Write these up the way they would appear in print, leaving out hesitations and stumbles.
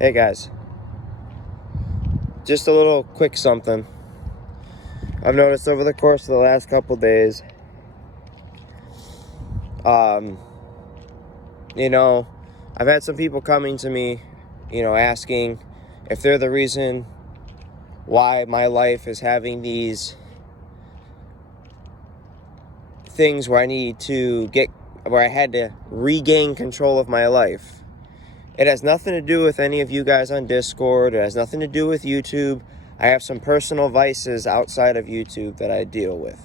Hey guys, just a little quick something. I've noticed over the course of the last couple days, um, you know, I've had some people coming to me, asking if they're the reason why my life is having these things where where I had to regain control of my life. It has nothing to do with any of you guys on Discord. It has nothing to do with YouTube. I have some personal vices outside of YouTube that I deal with.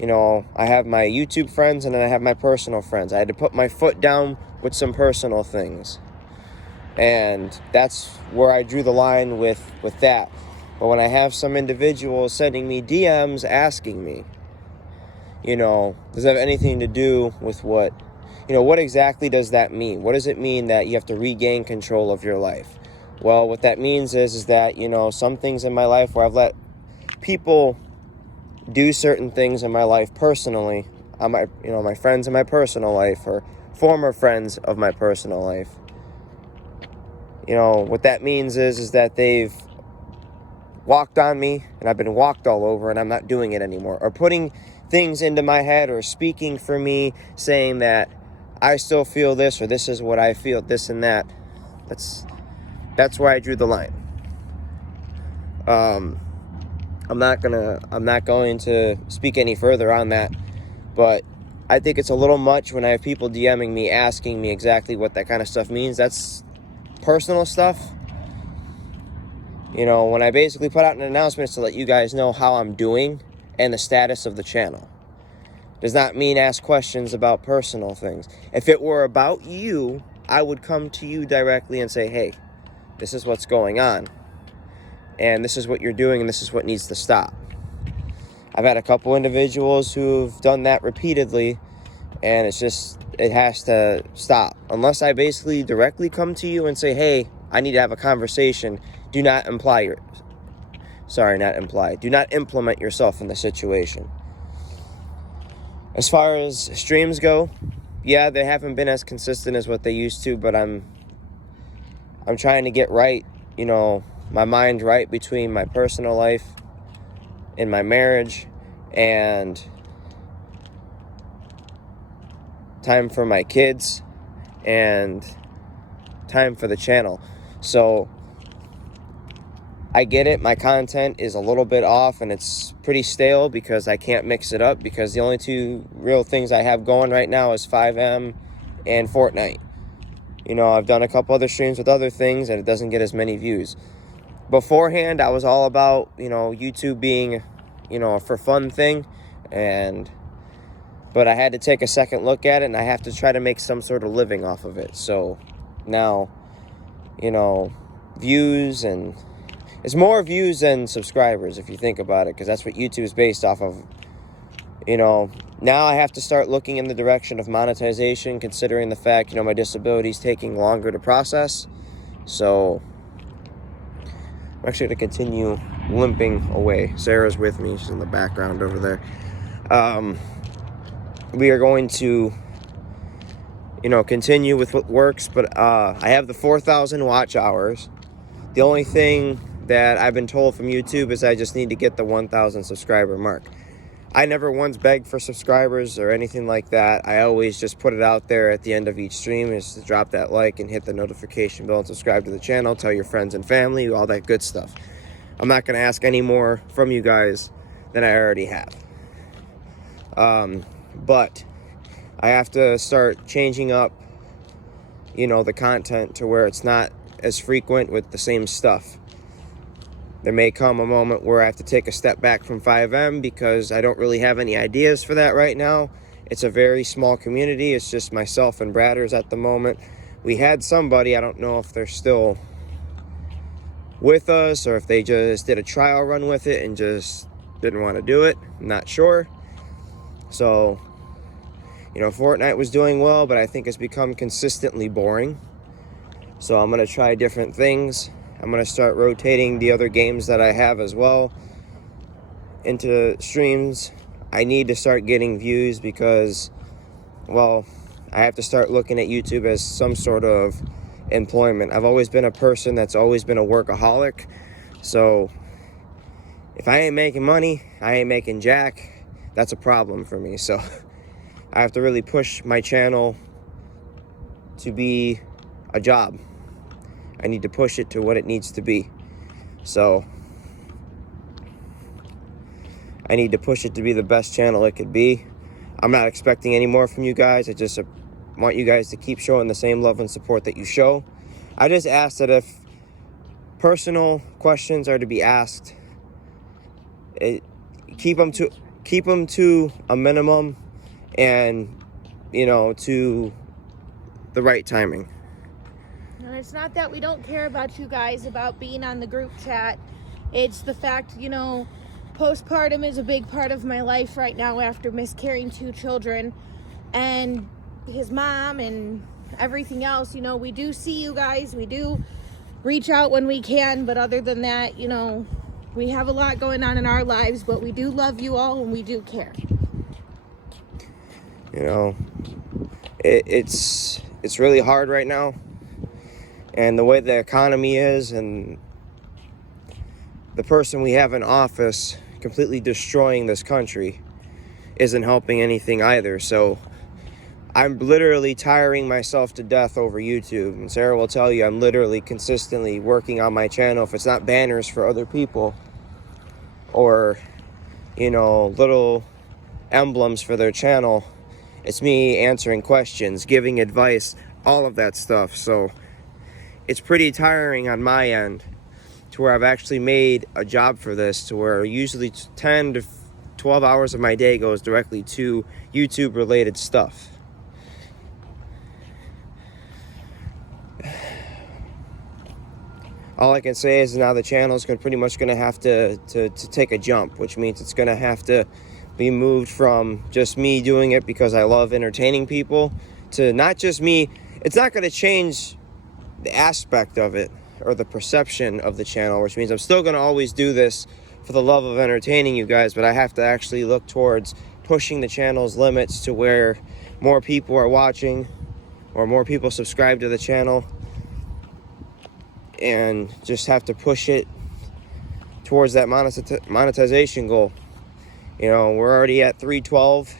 I have my YouTube friends and then I have my personal friends. I had to put my foot down with some personal things. And that's where I drew the line with that. But when I have some individuals sending me DMs asking me, does it have anything to do with what exactly does that mean? What does it mean that you have to regain control of your life? Well, what that means is that, some things in my life where I've let people do certain things in my life personally, on my friends in my personal life or former friends of my personal life. What that means is that they've walked on me and I've been walked all over and I'm not doing it anymore. Or putting things into my head or speaking for me, saying that I still feel this or this is what I feel, this and that. That's where I drew the line. I'm not going to speak any further on that, but I think it's a little much when I have people DMing me asking me exactly what that kind of stuff means. That's personal stuff. When I basically put out an announcement to let you guys know how I'm doing and the status of the channel. Does not mean ask questions about personal things. If it were about you, I would come to you directly and say, hey, this is what's going on. And this is what you're doing and this is what needs to stop. I've had a couple individuals who've done that repeatedly, and it has to stop. Unless I basically directly come to you and say, hey, I need to have a conversation, do not implement yourself in the situation. As far as streams go, yeah, they haven't been as consistent as what they used to, but I'm trying to get right, my mind right between my personal life and my marriage and time for my kids and time for the channel. So I get it. My content is a little bit off and it's pretty stale because I can't mix it up, because the only two real things I have going right now is FiveM and Fortnite. I've done a couple other streams with other things and it doesn't get as many views. Beforehand, I was all about, YouTube being, a for fun thing, but I had to take a second look at it and I have to try to make some sort of living off of it. So now, views, and it's more views than subscribers if you think about it, because that's what YouTube is based off of. Now I have to start looking in the direction of monetization, considering the fact, my disability is taking longer to process. So I'm actually going to continue limping away. Sarah's with me. She's in the background over there. We are going to, continue with what works, but I have the 4,000 watch hours. The only thing that I've been told from YouTube is I just need to get the 1,000 subscriber mark. I never once begged for subscribers or anything like that. I always just put it out there at the end of each stream, is to drop that like and hit the notification bell and subscribe to the channel. Tell your friends and family, all that good stuff. I'm not going to ask any more from you guys than I already have. But I have to start changing up, the content to where it's not as frequent with the same stuff. There may come a moment where I have to take a step back from FiveM because I don't really have any ideas for that right now. It's a very small community. It's just myself and Bradders at the moment. We had somebody, I don't know if they're still with us or if they just did a trial run with it and just didn't want to do it. I'm not sure. So, Fortnite was doing well, but I think it's become consistently boring. So I'm going to try different things. I'm going to start rotating the other games that I have as well into streams. I need to start getting views because, I have to start looking at YouTube as some sort of employment. I've always been a person that's always been a workaholic. So if I ain't making money, I ain't making jack. That's a problem for me. So I have to really push my channel to be a job. I need to push it to what it needs to be. So I need to push it to be the best channel it could be. I'm not expecting any more from you guys. I just want you guys to keep showing the same love and support that you show. I just ask that if personal questions are to be asked, keep them to a minimum, and to the right timing. And it's not that we don't care about you guys, about being on the group chat. It's the fact, postpartum is a big part of my life right now after miscarrying 2 children, and his mom and everything else. We do see you guys, we do reach out when we can, but other than that, we have a lot going on in our lives, but we do love you all and we do care. It's really hard right now, and the way the economy is, and the person we have in office completely destroying this country isn't helping anything either. So I'm literally tiring myself to death over YouTube, and Sarah will tell you I'm literally consistently working on my channel. If it's not banners for other people or little emblems for their channel, it's me answering questions, giving advice, all of that stuff. So it's pretty tiring on my end, to where I've actually made a job for this, to where usually 10 to 12 hours of my day goes directly to YouTube related stuff. All I can say is now the channel is pretty much going to have to take a jump, which means it's going to have to be moved from just me doing it because I love entertaining people to not just me. It's not going to change the aspect of it or the perception of the channel, which means I'm still going to always do this for the love of entertaining you guys, but I have to actually look towards pushing the channel's limits to where more people are watching or more people subscribe to the channel, and just have to push it towards that monetization goal. We're already at 312.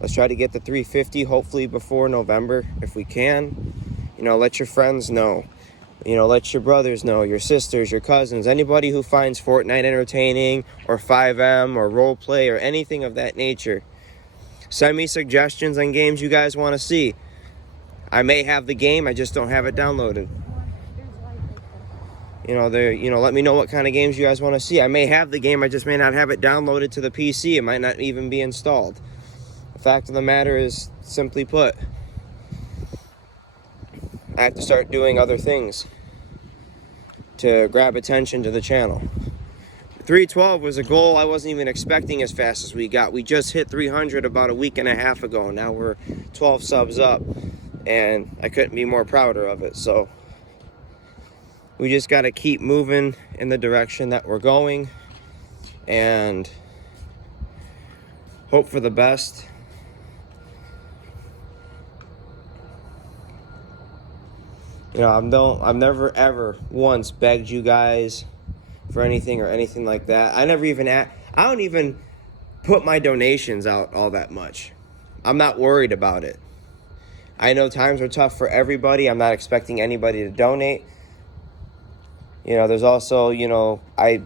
Let's try to get to 350, hopefully before November if we can. Let your friends know. Let your brothers know, your sisters, your cousins, anybody who finds Fortnite entertaining or 5M or roleplay or anything of that nature. Send me suggestions on games you guys want to see. I may have the game, I just don't have it downloaded. Let me know what kind of games you guys want to see. I may have the game, I just may not have it downloaded to the PC. It might not even be installed. The fact of the matter is, simply put, I have to start doing other things to grab attention to the channel. 312 was a goal I wasn't even expecting as fast as we got. We just hit 300 about a week and a half ago. Now we're 12 subs up, and I couldn't be more prouder of it. So we just got to keep moving in the direction that we're going and hope for the best. I've never ever once begged you guys for anything or anything like that. I don't even put my donations out all that much. I'm not worried about it. I know times are tough for everybody. I'm not expecting anybody to donate. There's also, I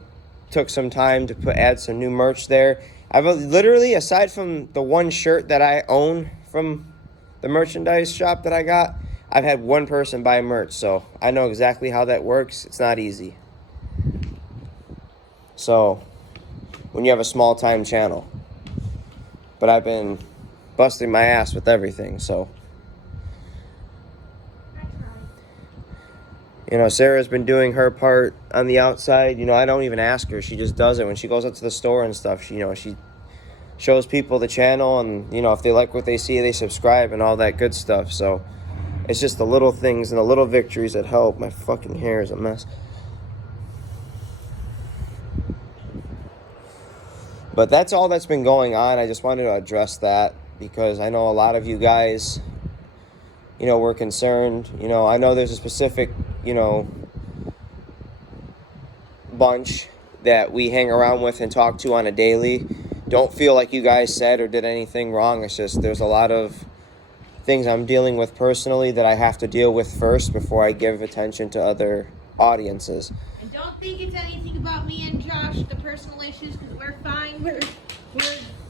took some time to add some new merch there. I've literally, aside from the one shirt that I own from the merchandise shop that I got, I've had one person buy merch, so I know exactly how that works. It's not easy. So, when you have a small-time channel. But I've been busting my ass with everything, so. Sarah's been doing her part on the outside. I don't even ask her. She just does it. When she goes up to the store and stuff, she shows people the channel, and, if they like what they see, they subscribe and all that good stuff. So it's just the little things and the little victories that help. My fucking hair is a mess. But that's all that's been going on. I just wanted to address that because I know a lot of you guys, we're concerned. I know there's a specific, bunch that we hang around with and talk to on a daily. Don't feel like you guys said or did anything wrong. It's just there's a lot of things I'm dealing with personally that I have to deal with first before I give attention to other audiences. And don't think it's anything about me and Josh, the personal issues, because we're fine.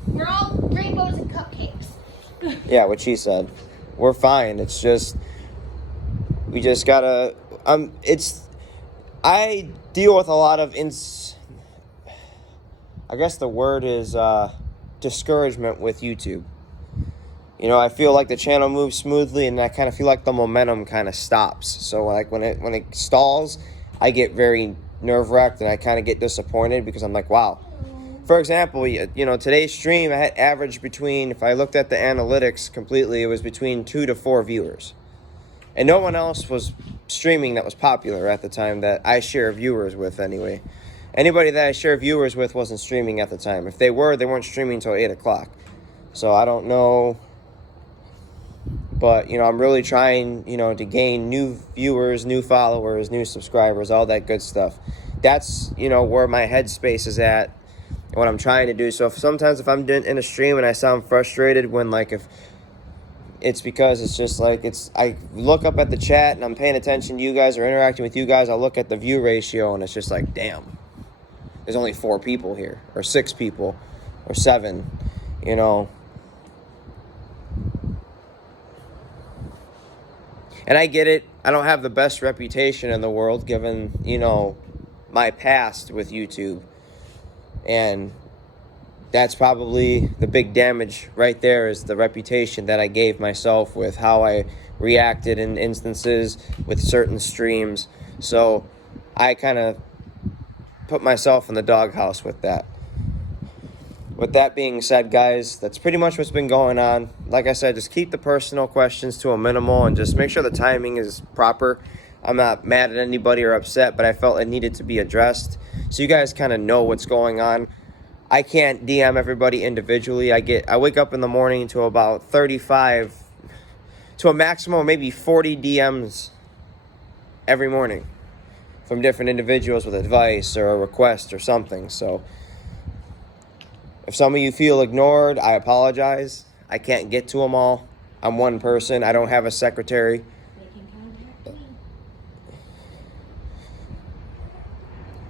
We're all rainbows and cupcakes. Yeah, what she said. We're fine. It's just we just gotta. I deal with a lot of I guess the word is discouragement with YouTube. I feel like the channel moves smoothly, and I kind of feel like the momentum kind of stops. So like when it stalls, I get very nerve-wracked and I kind of get disappointed because I'm like, wow. For example, today's stream I had averaged between, if I looked at the analytics completely, it was between 2 to 4 viewers. And no one else was streaming that was popular at the time that I share viewers with anyway. Anybody that I share viewers with wasn't streaming at the time. If they were, they weren't streaming until 8 o'clock. So I don't know. But, I'm really trying, to gain new viewers, new followers, new subscribers, all that good stuff. That's, where my headspace is at and what I'm trying to do. So sometimes if I'm in a stream and I sound frustrated when, if it's because it's just I look up at the chat and I'm paying attention to you guys or interacting with you guys, I'll look at the view ratio and it's just like, damn, there's only 4 people here or 6 people or 7, And I get it. I don't have the best reputation in the world given, my past with YouTube. And that's probably the big damage right there, is the reputation that I gave myself with how I reacted in instances with certain streams. So I kind of put myself in the doghouse with that. With that being said, guys, that's pretty much what's been going on. Like I said, just keep the personal questions to a minimal and just make sure the timing is proper. I'm not mad at anybody or upset, but I felt it needed to be addressed so you guys kind of know what's going on. I can't DM everybody individually. I wake up in the morning to about 35 to a maximum of maybe 40 DMs every morning from different individuals with advice or a request or something. So if some of you feel ignored, I apologize. I can't get to them all. I'm one person. I don't have a secretary. They can contact me.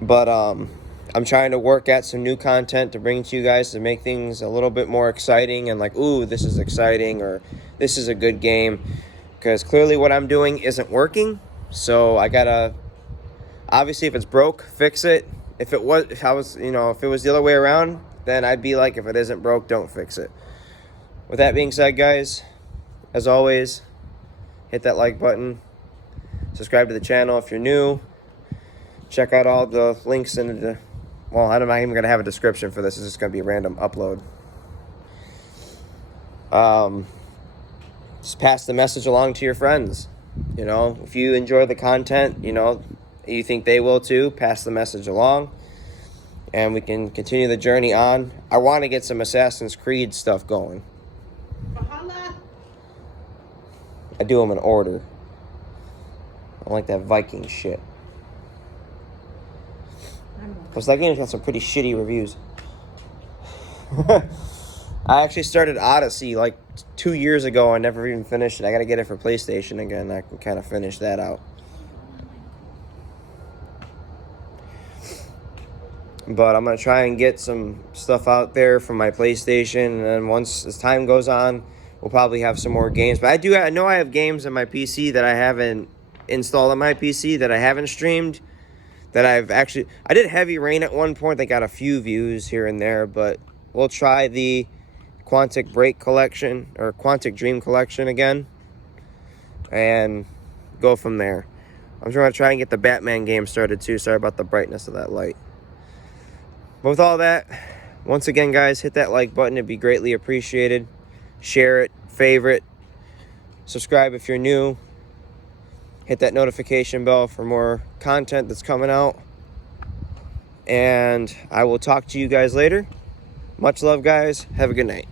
But I'm trying to work at some new content to bring to you guys to make things a little bit more exciting and ooh, this is exciting or this is a good game. Because clearly what I'm doing isn't working. So I gotta, obviously if it's broke, fix it. If it was the other way around, then I'd be like, if it isn't broke, don't fix it. With that being said, guys, as always, hit that like button. Subscribe to the channel if you're new. Check out all the links in the, I'm not even going to have a description for this. It's just going to be a random upload. Just pass the message along to your friends. If you enjoy the content, you think they will too, pass the message along. And we can continue the journey on. I want to get some Assassin's Creed stuff going. I do them in order. I like that Viking shit. Plus, that game's got some pretty shitty reviews. I actually started Odyssey 2 years ago. I never even finished it. I got to get it for PlayStation again. I can kind of finish that out. But I'm going to try and get some stuff out there from my PlayStation. And then once as time goes on, we'll probably have some more games. But I know I have games on my PC that I haven't installed on my PC that I haven't streamed. That I did Heavy Rain at one point. They got a few views here and there. But we'll try the Quantic Break collection or Quantic Dream collection again. And go from there. I'm going to try and get the Batman game started too. Sorry about the brightness of that light. But with all that, once again, guys, hit that like button. It'd be greatly appreciated. Share it, favorite, subscribe if you're new. Hit that notification bell for more content that's coming out. And I will talk to you guys later. Much love, guys. Have a good night.